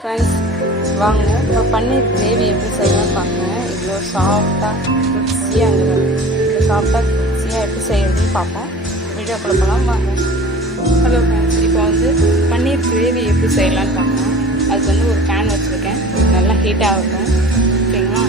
Friends வாங்க. இப்போ பன்னீர் gravy எப்படி செய்யலாம் பார்க்குங்க இவ்வளோ சாஃப்டாக ருசியாக இருக்குது சாஃப்டாக ருசியாக எப்படி செய்யறதுன்னு பார்ப்போம். வீடியோ குழப்பெல்லாம் வாங்க. ஹலோ ஃப்ரெண்ட்ஸ் இப்போ வந்து பன்னீர் கிரேவி எப்படி செய்யலாம்னு பார்க்கலாம் அதுக்கு வந்து ஒரு பேன் வச்சுருக்கேன். நல்லா ஹீட் இருக்கும். ஓகேங்களா?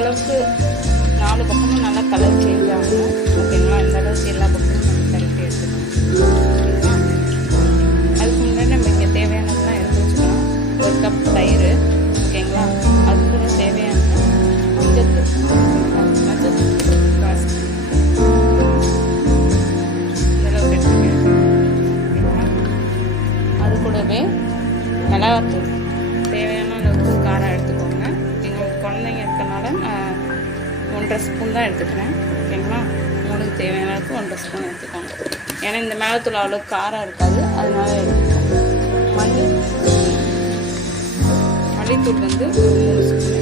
அளவுக்கு நாலு பக்கமும் நல்லா கலர் சேஞ்ச் ஆகும். ஓகேங்களா இந்த அளவுக்கு எல்லா பக்கமும் குழந்தைங்க இருக்கனால நான் ஒன்றரை ஸ்பூன் தான் எடுத்துக்கிறேன். ஓகேங்களா? உங்களுக்கு தேவையான அளவுக்கு ஒன்றரை ஸ்பூன் எடுத்துக்கோங்க. ஏன்னா இந்த மேலத்தூள் அவ்வளோ காரம் இருக்காது. அதனால எடுத்துக்கோங்க. மல்லி மல்லித்தூள் வந்து மூணு ஸ்பூன்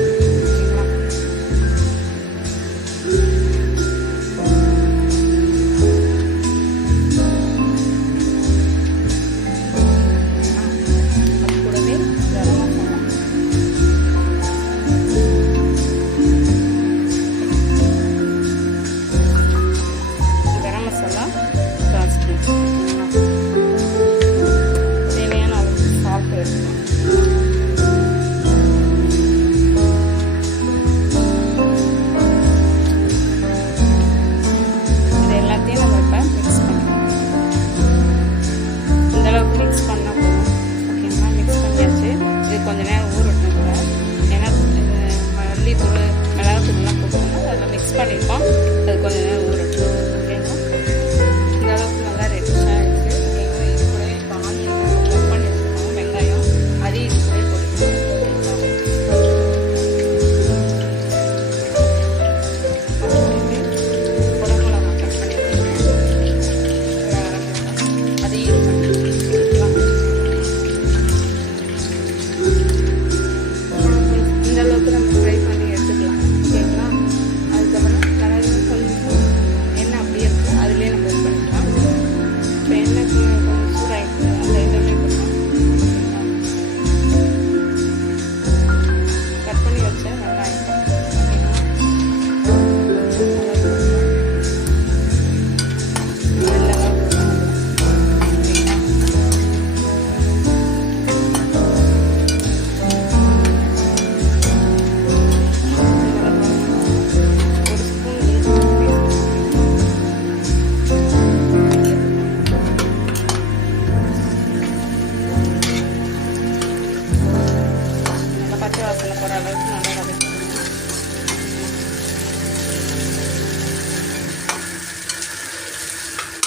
అసలు நல்லா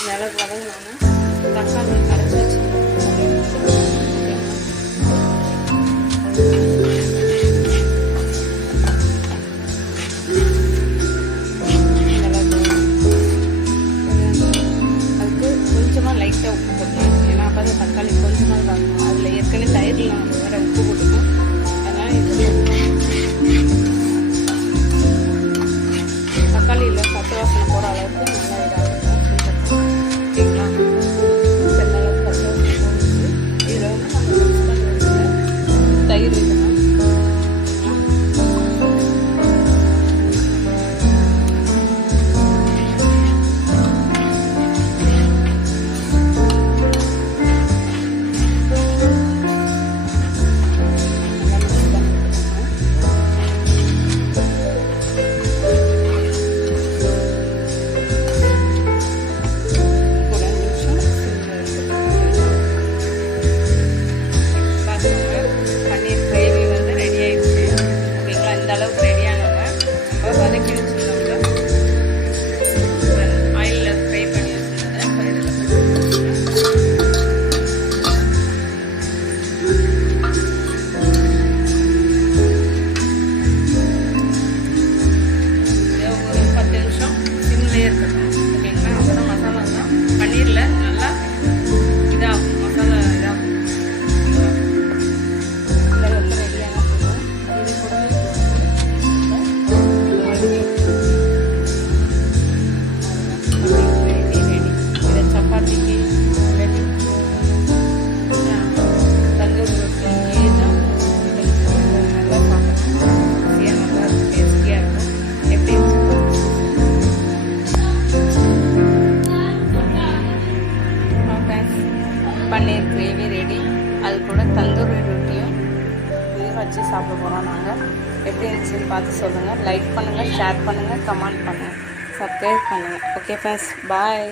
నెలకు వదలనా తక్షణం abiertas. எப்படி பார்த்து சொல்லுங்கள் லைக் பண்ணுங்கள் ஷேர் பண்ணுங்கள் கமெண்ட் பண்ணுங்கள் சப்ஸ்கிரைப் பண்ணுங்கள் ஓகே ஃப்ரெண்ட்ஸ் பாய்